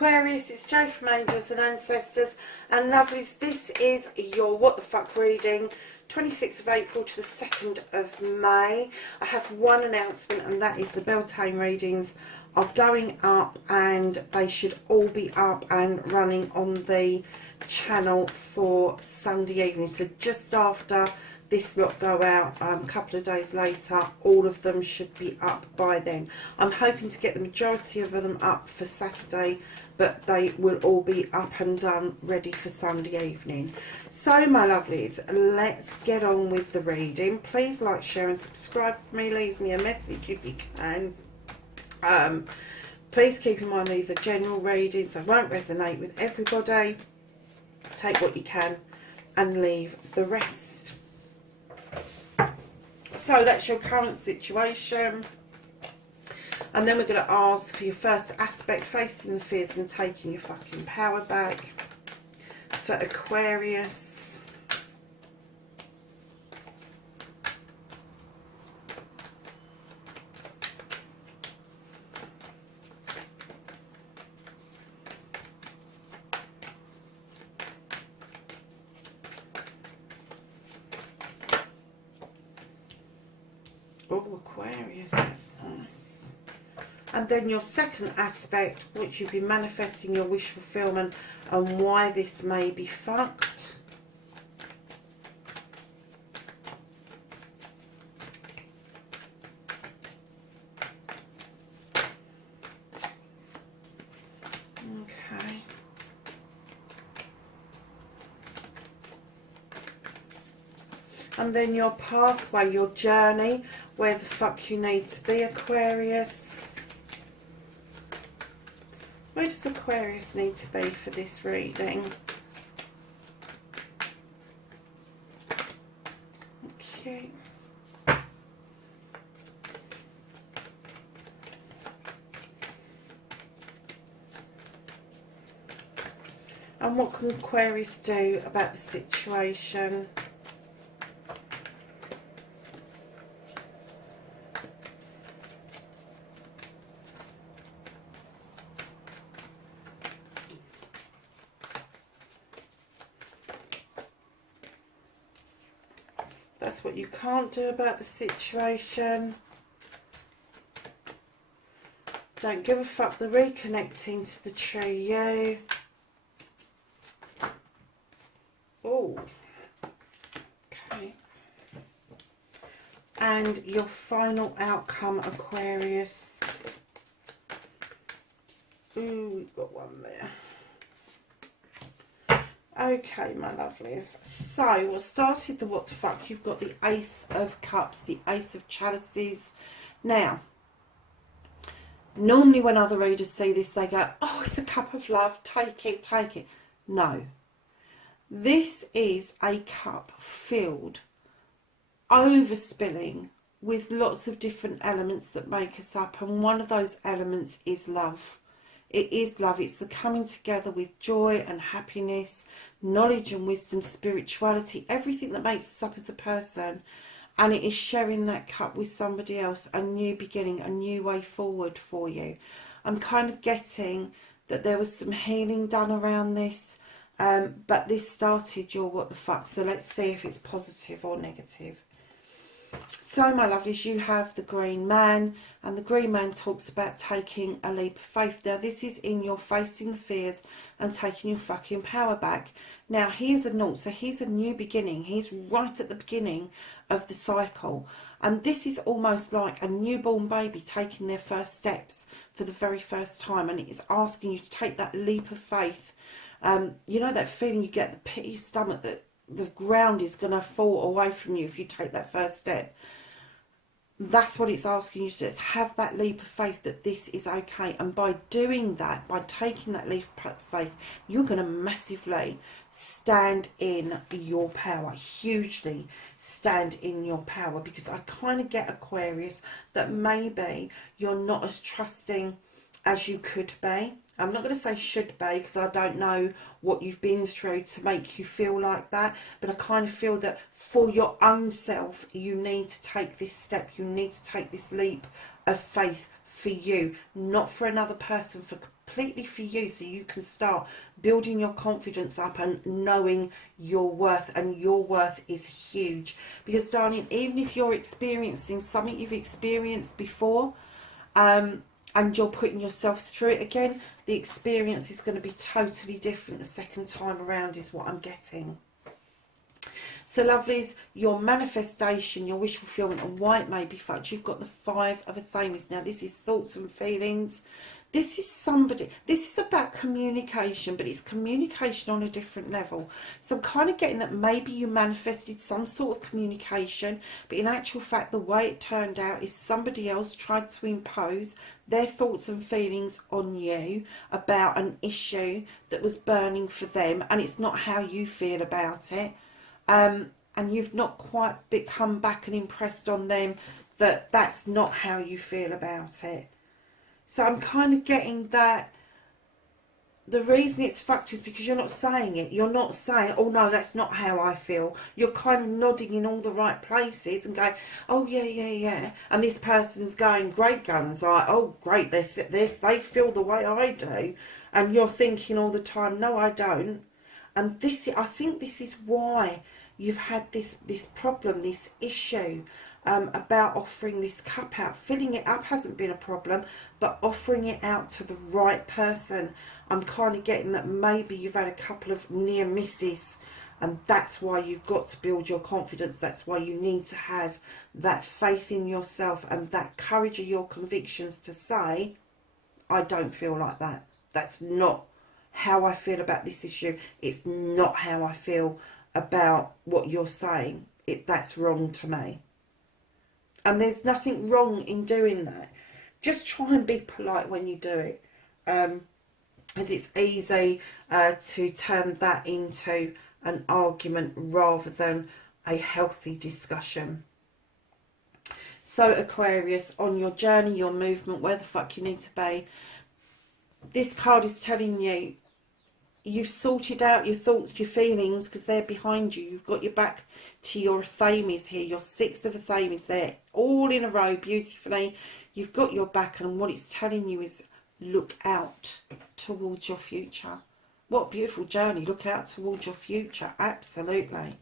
Aquarius, it's Jo from Angels and Ancestors and Lovelies. This is your What the Fuck reading, 26th of April to the 2nd of May. I have one announcement, and that is the Beltane readings are going up, and they should all be up and running on the channel for Sunday evening. So just after this lot go out, a couple of days later, all of them should be up by then. I'm hoping to get the majority of them up for Saturday, but they will all be up and done, ready for Sunday evening. So my lovelies, let's get on with the reading. Please like, share and subscribe for me. Leave me a message if you can. Please keep in mind these are general readings. They won't resonate with everybody. Take what you can and leave the rest. So that's your current situation, and then we're going to ask for your first aspect, facing the fears and taking your fucking power back, for Aquarius. Oh, Aquarius, that's nice. And then your second aspect, which you've been manifesting your wish fulfillment and why this may be fucked. Okay. And then your pathway, your journey, where the fuck you need to be, Aquarius. Where does Aquarius need to be for this reading? Okay. And what can Aquarius do about the situation? That's what you can't do about the situation. Don't give a fuck, the reconnecting to the true you. Oh, okay. And your final outcome, Aquarius. Ooh, we've got one there. Okay, my lovelies. So, what started the what the fuck? You've got the Ace of Cups, the Ace of Chalices. Now, normally when other readers see this, they go, oh, it's a cup of love. Take it, take it. No. This is a cup filled, overspilling with lots of different elements that make us up. And one of those elements is love. It is love. It's the coming together with joy and happiness, knowledge and wisdom, spirituality, everything that makes us up as a person. And it is sharing that cup with somebody else, a new beginning, a new way forward for you. I'm kind of getting that there was some healing done around this, but this started your what the fuck. So let's see if it's positive or negative. So, my lovelies, you have the Green Man, and the Green Man talks about taking a leap of faith. Now, this is in your facing the fears and taking your fucking power back. Now, here's a note, so here's a new beginning. He's right at the beginning of the cycle. And this is almost like a newborn baby taking their first steps for the very first time. And it is asking you to take that leap of faith. You know that feeling you get, the pit of your stomach, that the ground is going to fall away from you if you take that first step. That's what it's asking you to do. It's have that leap of faith that this is okay. And by doing that, by taking that leap of faith, you're going to massively stand in your power. Hugely stand in your power. Because I kind of get, Aquarius, that maybe you're not as trusting as you could be. I'm not going to say should be, because I don't know what you've been through to make you feel like that. But I kind of feel that for your own self, you need to take this step. You need to take this leap of faith for you, not for another person, for completely for you, so you can start building your confidence up and knowing your worth. And your worth is huge, because darling, even if you're experiencing something you've experienced before, and you're putting yourself through it again, the experience is going to be totally different the second time around, is what I'm getting. So lovelies, your manifestation, your wish fulfillment, and why it may be fucked, you've got the 5 of Athena's. Now this is thoughts and feelings. This is somebody, this is about communication, but it's communication on a different level. So I'm kind of getting that maybe you manifested some sort of communication, but in actual fact the way it turned out is somebody else tried to impose their thoughts and feelings on you about an issue that was burning for them, and it's not how you feel about it. And you've not quite come back and impressed on them that that's not how you feel about it. So I'm kind of getting that the reason it's fucked is because you're not saying it. You're not saying, oh no, that's not how I feel. You're kind of nodding in all the right places and going, oh yeah, yeah, yeah. And this person's going, great guns. Like, oh great, they feel the way I do. And you're thinking all the time, no, I don't. And this, I think this is why you've had this problem, this issue about offering this cup out. Filling it up hasn't been a problem, but offering it out to the right person, I'm kind of getting that maybe you've had a couple of near misses, and that's why you've got to build your confidence. That's why you need to have that faith in yourself and that courage of your convictions to say, I don't feel like that. That's not how I feel about this issue. It's not how I feel about what you're saying. That's wrong to me. And there's nothing wrong in doing that. Just try and be polite when you do it, because it's easy to turn that into an argument rather than a healthy discussion. So Aquarius, on your journey, your movement, where the fuck you need to be, this card is telling you you've sorted out your thoughts, your feelings, because they're behind you. You've got your back to your Athena's here, your 6 of Athena's there, all in a row beautifully. You've got your back, and what it's telling you is look out towards your future. What a beautiful journey. Look out towards your future. Absolutely.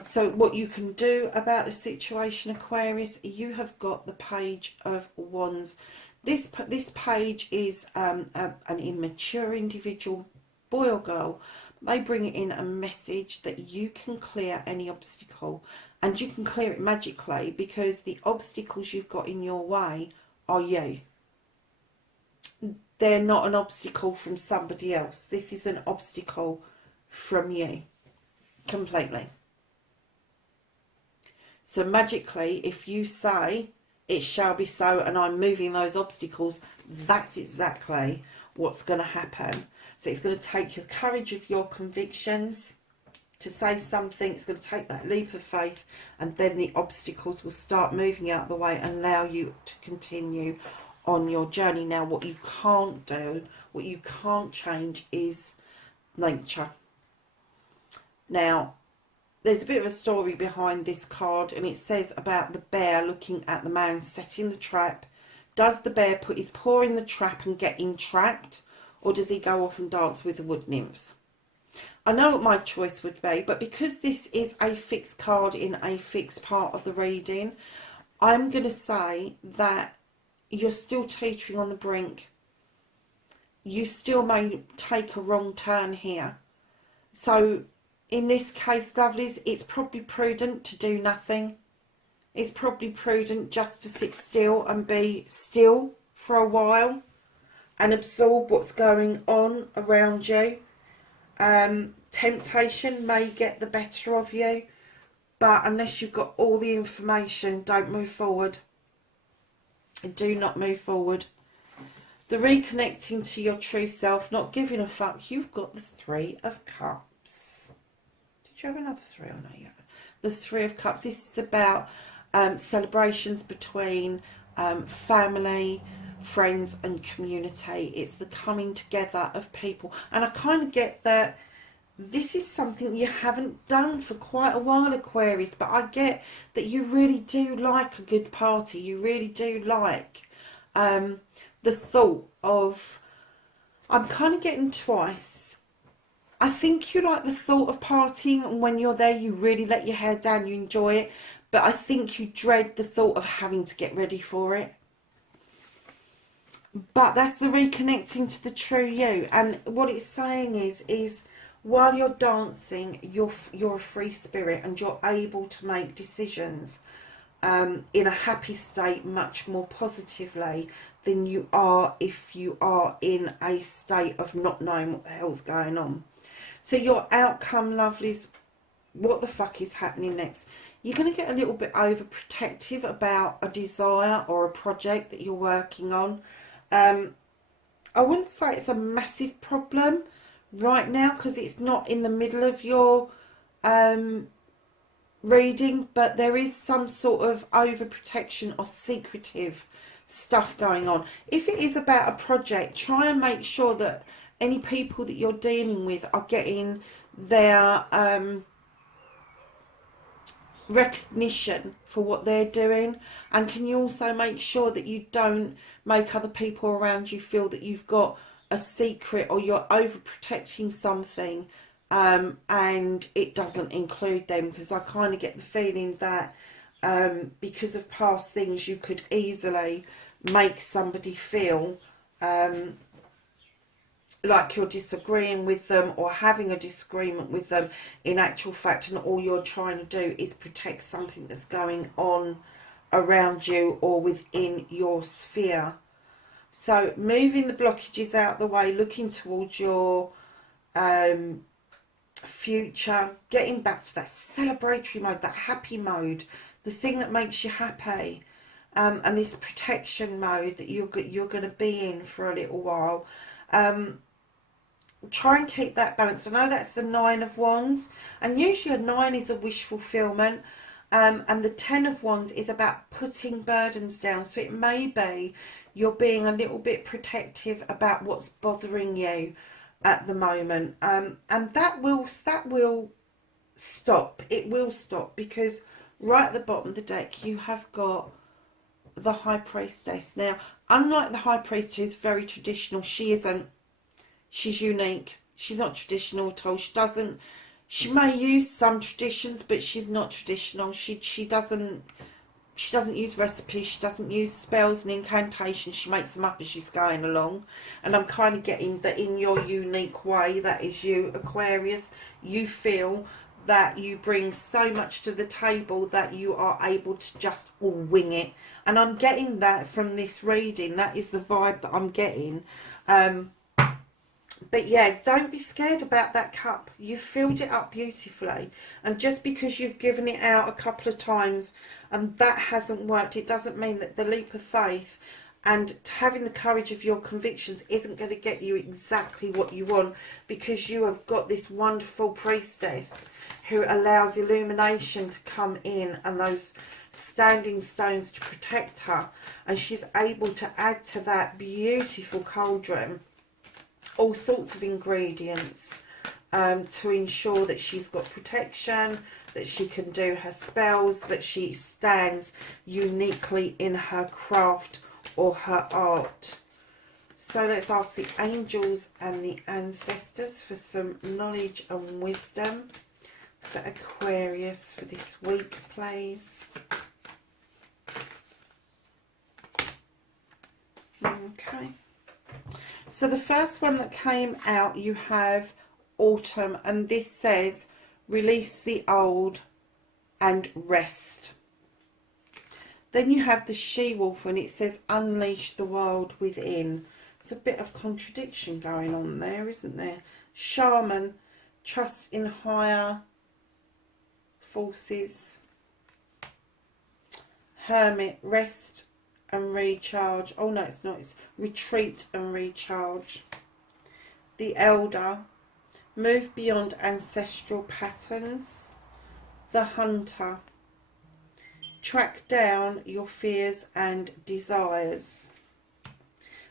So what you can do about the situation, Aquarius, you have got the Page of Wands. This page is an immature individual, boy or girl. They bring in a message that you can clear any obstacle, and you can clear it magically, because the obstacles you've got in your way are you. They're not an obstacle from somebody else. This is an obstacle from you completely. So magically, if you say it shall be so and I'm moving those obstacles, that's exactly what's going to happen. So it's going to take the courage of your convictions to say something. It's going to take that leap of faith, and then the obstacles will start moving out of the way and allow you to continue on your journey. Now, what you can't do, what you can't change, is nature. Now, there's a bit of a story behind this card, and it says about the bear looking at the man setting the trap. Does the bear put his paw in the trap and get entrapped, or does he go off and dance with the wood nymphs? I know what my choice would be, but because this is a fixed card in a fixed part of the reading, I'm going to say that you're still teetering on the brink. You still may take a wrong turn here. So in this case, lovelies, it's probably prudent to do nothing. It's probably prudent just to sit still and be still for a while and absorb what's going on around you. Temptation may get the better of you, but unless you've got all the information, don't move forward. Do not move forward. The reconnecting to your true self, not giving a fuck, you've got the 3 of Cups. Did you have another 3? Oh no, you haven't. The 3 of Cups. This is about celebrations between family, friends and community. It's the coming together of people, and I kind of get that this is something you haven't done for quite a while, Aquarius, but I get that you really do like a good party. You really do like The thought of, I'm kind of getting twice. I think you like the thought of partying, and when you're there you really let your hair down, you enjoy it, but I think you dread the thought of having to get ready for it. But that's the reconnecting to the true you. And what it's saying is while you're dancing, you're a free spirit, and you're able to make decisions in a happy state much more positively than you are if you are in a state of not knowing what the hell's going on. So your outcome, lovelies, what the fuck is happening next? You're going to get a little bit overprotective about a desire or a project that you're working on. I wouldn't say it's a massive problem right now because it's not in the middle of your reading, but there is some sort of overprotection or secretive stuff going on. If it is about a project, try and make sure that any people that you're dealing with are getting their recognition for what they're doing. And can you also make sure that you don't make other people around you feel that you've got a secret or you're overprotecting something and it doesn't include them, because I kind of get the feeling that because of past things you could easily make somebody feel like you're disagreeing with them or having a disagreement with them in actual fact, and all you're trying to do is protect something that's going on around you or within your sphere. So moving the blockages out the way, looking towards your future, getting back to that celebratory mode, that happy mode, the thing that makes you happy, and this protection mode that you're going to be in for a little while. Try and keep that balanced. I know that's the 9 of Wands, and usually a 9 is a wish fulfillment, and the 10 of Wands is about putting burdens down. So it may be you're being a little bit protective about what's bothering you at the moment, and that will stop. It will stop, because right at the bottom of the deck you have got the High Priestess. Now, unlike the High Priest, who's very traditional, she isn't. She's unique. She's not traditional at all. She may use some traditions, but she's not traditional. She doesn't use recipes. She doesn't use spells and incantations. She makes them up as she's going along. And I'm kind of getting that in your unique way, that is you, Aquarius, you feel that you bring so much to the table that you are able to just all wing it. And I'm getting that from this reading. That is the vibe that I'm getting. But yeah, don't be scared about that cup. You've filled it up beautifully. And just because you've given it out a couple of times and that hasn't worked, it doesn't mean that the leap of faith and having the courage of your convictions isn't going to get you exactly what you want, because you have got this wonderful priestess who allows illumination to come in and those standing stones to protect her. And she's able to add to that beautiful cauldron all sorts of ingredients to ensure that she's got protection, that she can do her spells, that she stands uniquely in her craft or her art. So let's ask the angels and the ancestors for some knowledge and wisdom for Aquarius for this week, please. Okay. So the first one that came out, you have Autumn, and this says release the old and rest. Then you have the She-Wolf, and it says unleash the wild within. It's a bit of contradiction going on there, isn't there? Shaman, trust in higher forces. Hermit, rest and recharge. Oh no, it's not. It's retreat and recharge. The Elder, move beyond ancestral patterns. The Hunter, track down your fears and desires.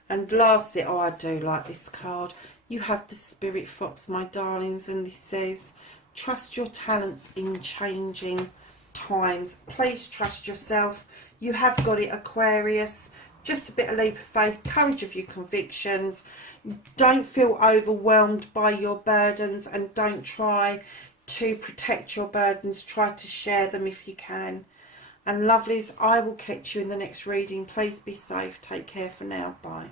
And lastly, oh, I do like this card, you have the Spirit Fox, my darlings, and this says trust your talents in changing times. Please trust yourself. You have got it, Aquarius. just a bit of leap of faith, courage of your convictions. Don't feel overwhelmed by your burdens, and don't try to protect your burdens. Try to share them if you can. And lovelies, I will catch you in the next reading. Please be safe. Take care for now. Bye.